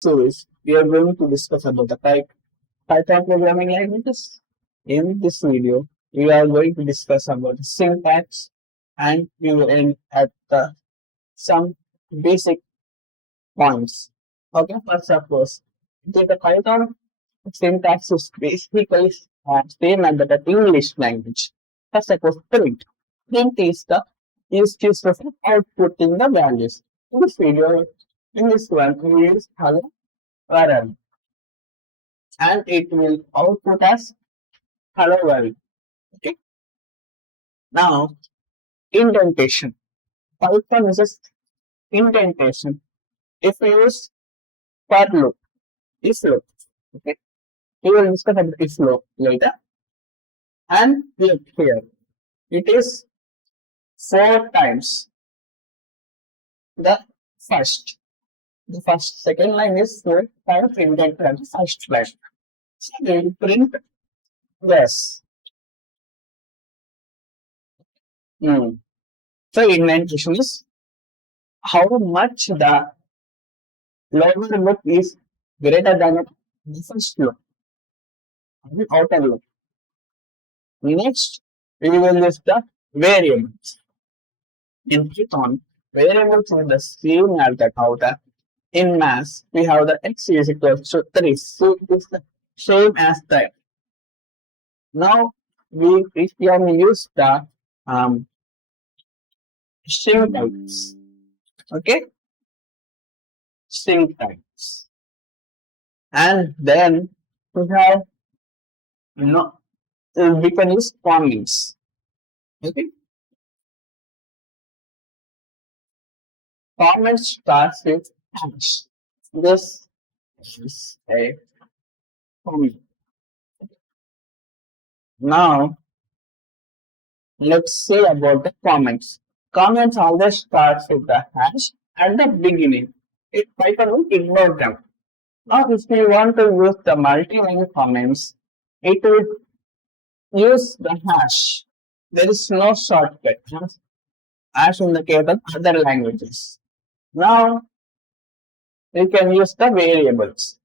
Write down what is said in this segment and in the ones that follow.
series, we are going to discuss about the Python programming languages. In this video, we are going to discuss about the syntax and we will end at some basic points. Okay, first of course, the Python syntax is basically same as the English language. First of course, print. Print is the use case for outputting the values. In this video, in this one, we use hello world and it will output as hello world. Okay. Now indentation. Python uses indentation. If we use for loop, if loop. Okay. We will discuss about if loop later. And here it is 4 times the first. The second line is 4 times indented at the first line. So we will print this. So indentation is how much the lower loop is greater than the first loop, the outer loop. Next, we will use the variables. In Python, variables are the same as the outer. In math, we have the x is equal to 3. So it is the same as that. Now, we can use the string types. Okay? String types. And then we have, we can use comments. Okay? Comment starts with hash. This is a comment. Now, let's see about the comments. Comments always starts with the hash at the beginning. Python will ignore them. Now, if we want to use the multi-line comments, it will use the hash. There is no shortcut as in the case of other languages. Now, we can use the variables.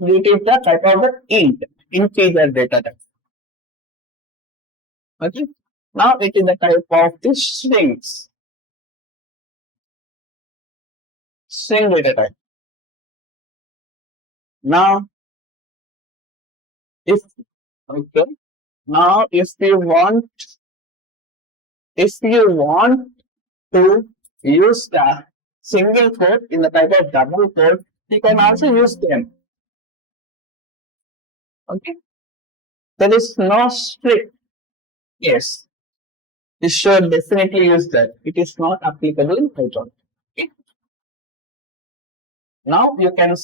It is the type of the integer data type. Okay. Now it is the type of the strings. String data type. Now, if you want to use the single quote in the type of double quote, you can also use them. Okay. There is no strict. Yes. You should definitely use that. It is not applicable in Python. Okay. Now you can,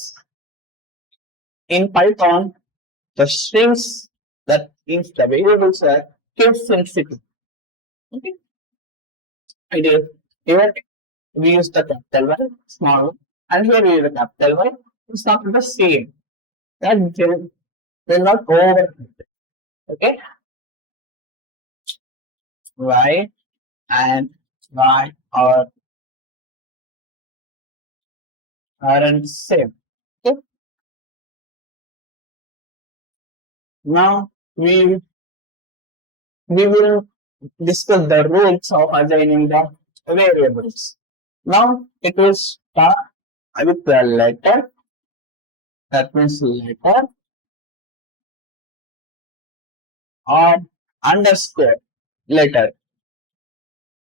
in Python, the strings that means the variables are case sensitive. Okay. Here we use the capital Y, small one, and here we use the capital Y. It's not the same. That will not over. Okay. Y and Y aren't same. Okay. Now we will discuss the rules of assigning the variables. Now it will start with the letter. That means letter or underscore letter.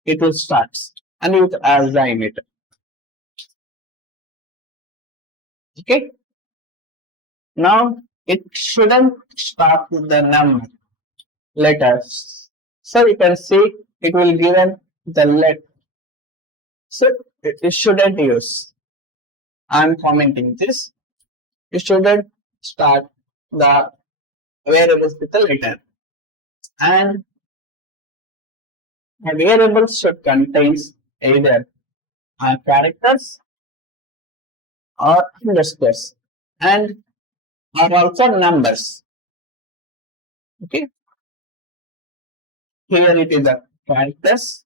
It will start and you will assign it. Okay. Now it shouldn't start with the number letters. So you can see it will given the letter. So it shouldn't use. I'm commenting this. You shouldn't start the variables with the letter. And a variable should contain either characters or underscores and are also numbers. Okay. Here it is the characters.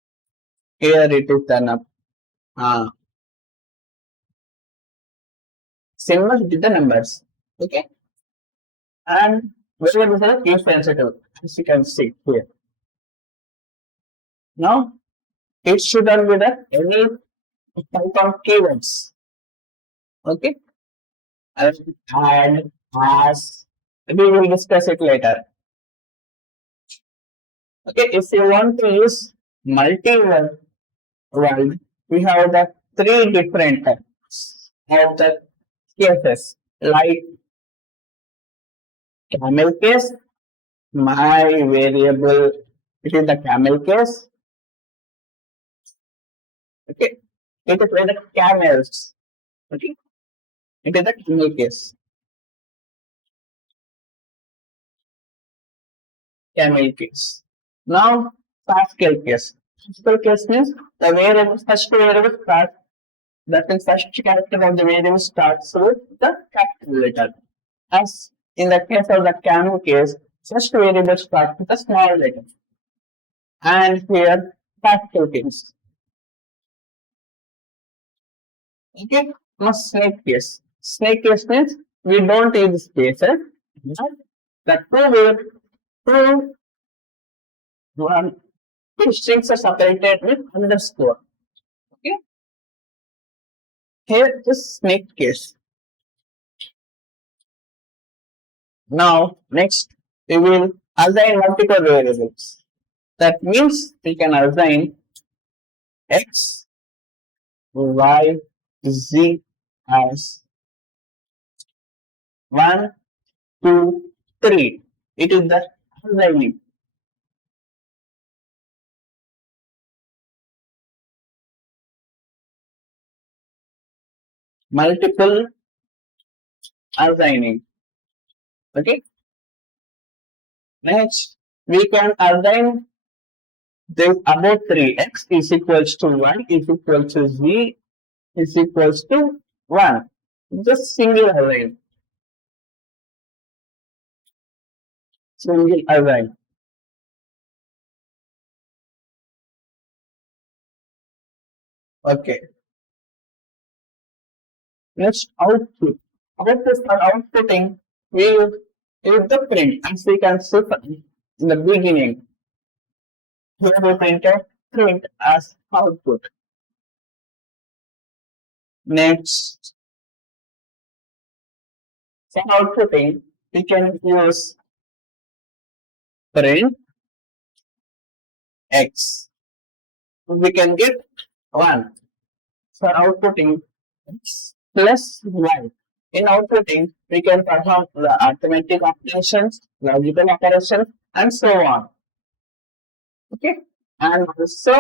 Here it is the symbols with the numbers. Okay, and variables are case sensitive, as you can see here. Now it shouldn't be the any type of keywords. Okay, and as we will discuss it later. Okay, if you want to use multi-word, we have the three different types of the cases, like camel case, my variable, it is the camel case. Okay, it is where the camels. Okay, it is the camel case. Camel case. Now, Pascal case. Pascal case means the variable, first variable starts, that means first character of the variable starts with the capital letter. As in the case of the camel case, first variable starts with a small letter. And here, Pascal case. Okay, now snake case. Snake case means we don't use spaces, but the two one two strings are separated with underscore. Okay, here is snake case. Now next we will assign multiple variables. That means we can assign x, y, z as 1, 2, 3. It is the assigning. Multiple assigning. Okay. Next, we can assign the above 3. X is equals to y is equals to z is equals to 1. Just single assign. Single assign. Okay. Next, output. Output for outputting, we use the print. As we can see in the beginning, here we printed print as output. Next, for outputting, we can use print x. We can get 1 for outputting x plus y. In outputting, we can perform the arithmetic operations, logical operations, and so on. Okay, and also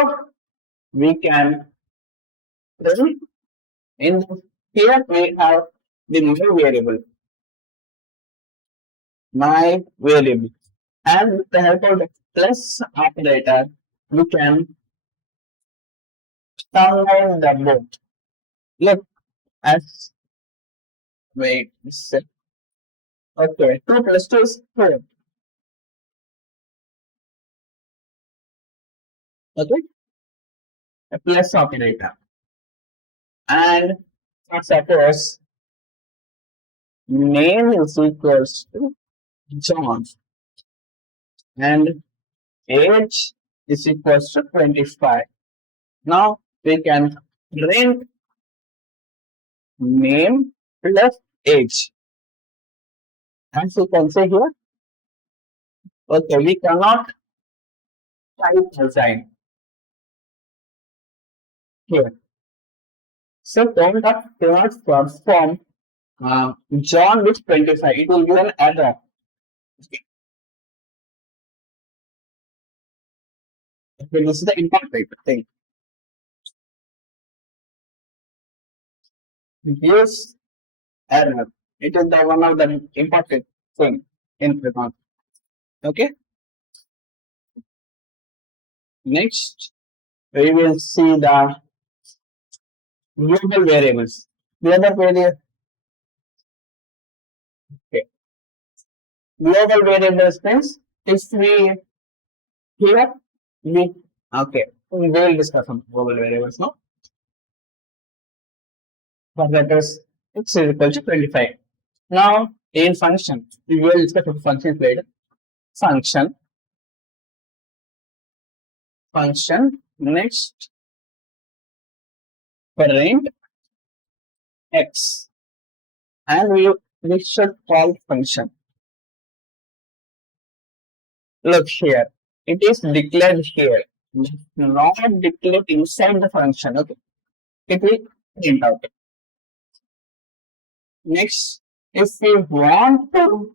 we can print in here we have the my variable, and with the help of the plus operator, we can combine the both. Look, as wait, okay, 2 plus 2 is 4. Okay, a plus operator. And suppose name is equals to John and age is equals to 25. Now we can print name plus age. As you can see here, okay, we cannot type design here. So cannot transform John with 25. It will give an error. Okay, this is the important thing. Use error. It is the one of the important thing in Python. Okay. Next, we will see the global variables. The other variable. Okay. Global variables means if we here we okay. We will discuss some global variables now. But that is x is equal to 25. Now, in function, we will discuss the function later. Function, next, parent x, and we should call function. Look here, it is declared here, not declared inside the function. Okay, it will print out. Next, if we want to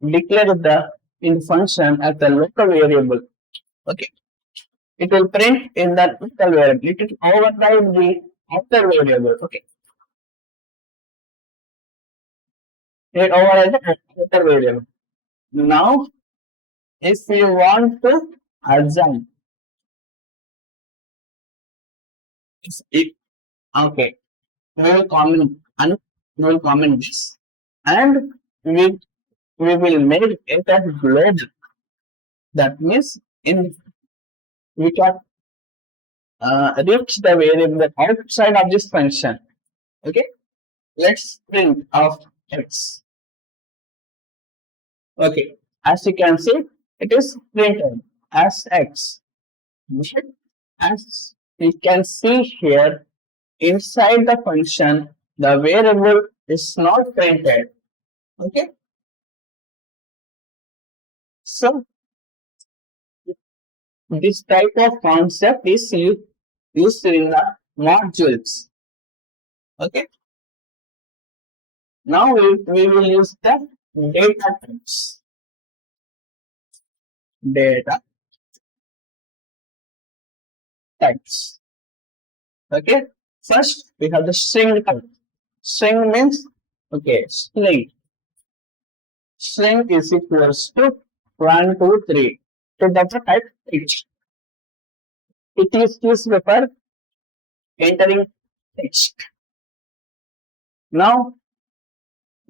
declare the in function as a local variable, okay, it will print in the local variable. It will override the outer variable. Okay, it overrides the outer variable. Now, if we want to assign, okay, we will comment this, and we will make it as global. That means in we can reach the variable outside of this function. Okay, let's print of x. Okay, as you can see, it is printed as x. But as we can see here, inside the function, the variable is not printed. Okay, so this type of concept is used in the modules. Okay, now we will use the data types. Data types. Okay, first we have the string type. String means, okay, string. String is equals to 1, 2, 3. So that's a type text. It is used for entering text. Now,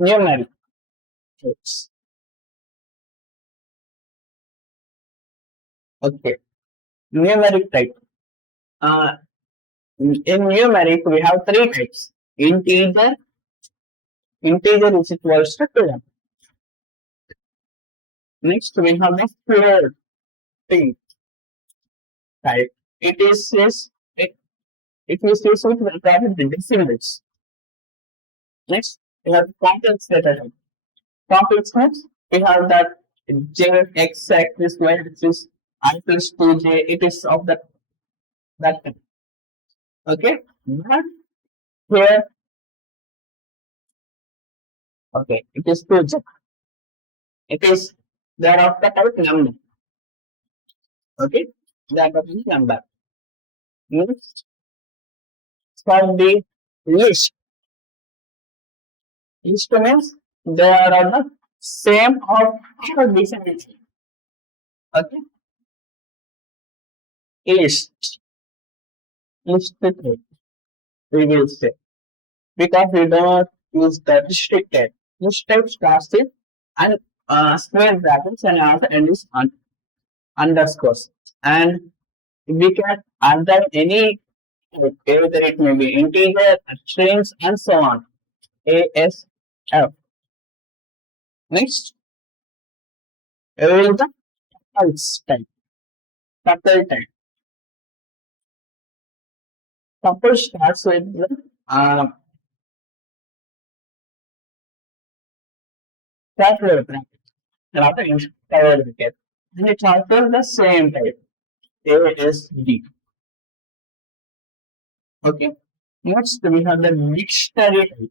numeric text. Okay, numeric type. In numeric, we have three types. Integer is equals to 2. Next, we have the floating type. It is used with regard to the decimals. Next, we have complex data type. Complex means we have that j, x, axis, y axis, I plus 2j. It is of that type. Okay, but here, okay, it is 2j. It is that of the type number. Okay, that of the number. Next, for the list. List means they are on the same or different. Okay, list type, we will say, because we don't use the restricted. List type starts with and square brackets and also end is underscores, and we can add any type, either it may be integer, strings, and so on. ASF. Next, is the tuples type. Tuple type. Tuple starts with the square bracket, rather covered bracket, and it's also the same type. ASD. Okay. Next, we have the dictionary type.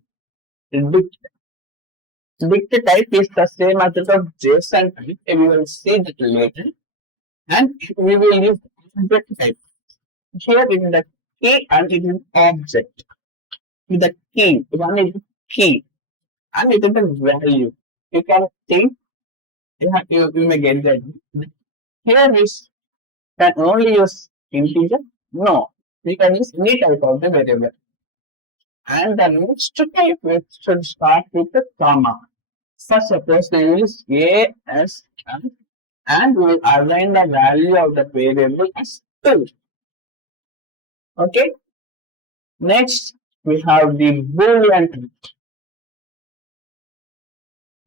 Dict type is the same as the JSON type, and we will see that later. And we will use object type. Here it is the key and it is object. With the key, one is key, and it is the value. You can think, you may get that. Here is can only use integer. No, we can use any type of the variable. And the next type we should start with the comma. First, suppose we use A as and we will assign the value of the variable as 2. Okay. Next, we have the Boolean type.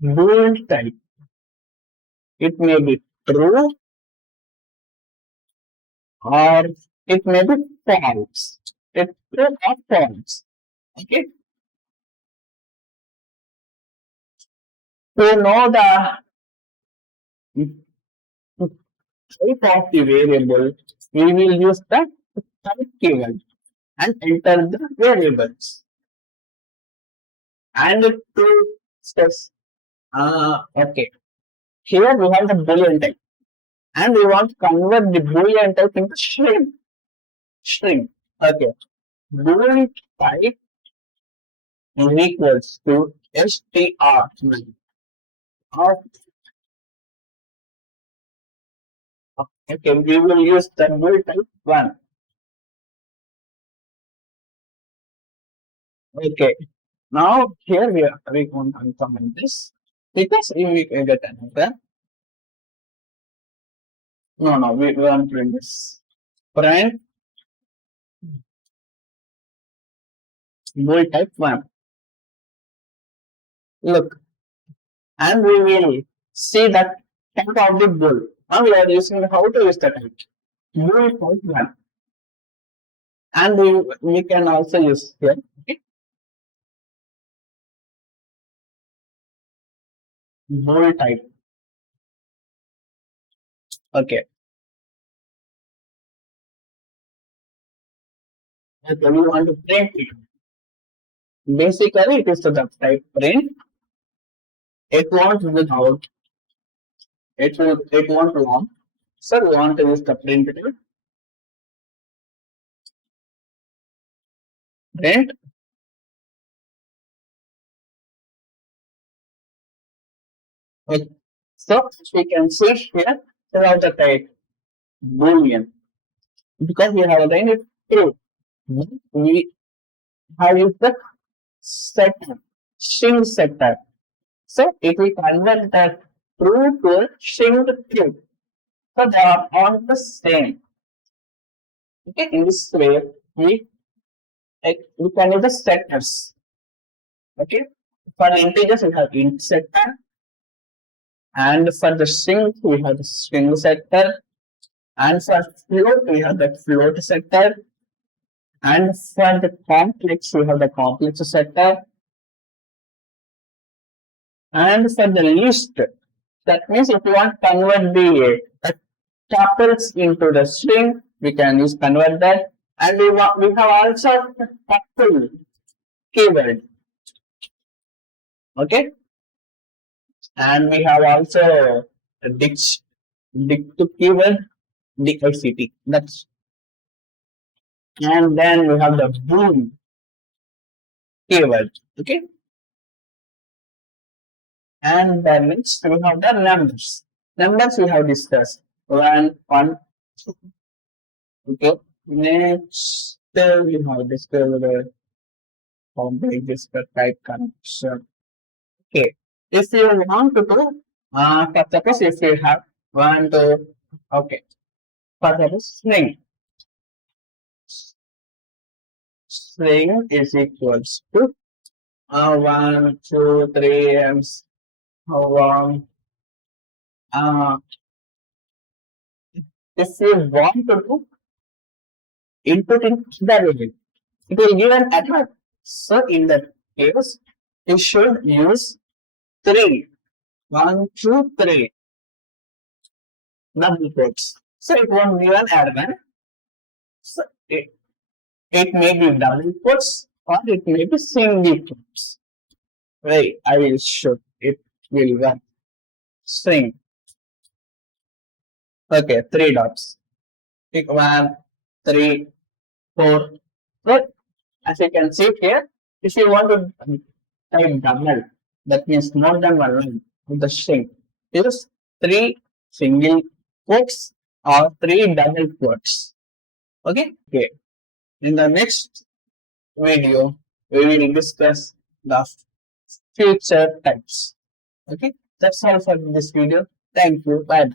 Boolean type. It may be true or it may be false. It's true or false. Okay. To know the type of the variable, we will use the type keyword and enter the variables. And to stress, okay, here we have the Boolean type, and we want to convert the Boolean type into string. String. Okay. Boolean type is equals to str. Okay, we will use the bool type 1. Okay. Now here we want to comment this because if we can get another. No, we want to print this. Print bool type 1. Look, and we will see that type of the bool. Now we are using how to use the type. Bool type 1. And we can also use here. Okay. Bool type. Okay. Okay, we want to print it. Basically, it is to the type print. It won't without. It won't long. So we want to use the print type. Print. Okay. So we can see here throughout the type Boolean because we have aligned it true. We have used the setter, string setter. So if we convert that true to a string true, so they are all the same. Okay, in this way we can use the setters. Okay, for the integers we have int setter, and for the string we have the string setter, and for float we have the float setter, and for the complex we have the complex setter, and for the list, that means if you want to convert the tuples into the string, we can use convert that. And we have also tuple keyword. Okay. And we have also dict to keyword, dict. That's, and then we have the bool keyword. Okay. And then next we have the numbers. Numbers we have discussed. One. Okay. Next we have discussed the complex type connection. Okay. If you want to do, suppose if you have one, two, okay. For that string. String is equals to 1, 2, 3, and so on. If you want to do input into the variable, it will give an error. So in that case, you should use 3. 1, 2, 3 double quotes. So it won't give an error. So it may be double quotes or it may be single quotes. Wait, I will show it will run. String. Okay, 3 dots. Pick 1, 3, 4. So as you can see here, if you want to type double, that means more than one line of the string, use 3 single quotes or 3 double quotes. Okay. In the next video, we will discuss the future types. Okay. That's all for this video. Thank you. Bye.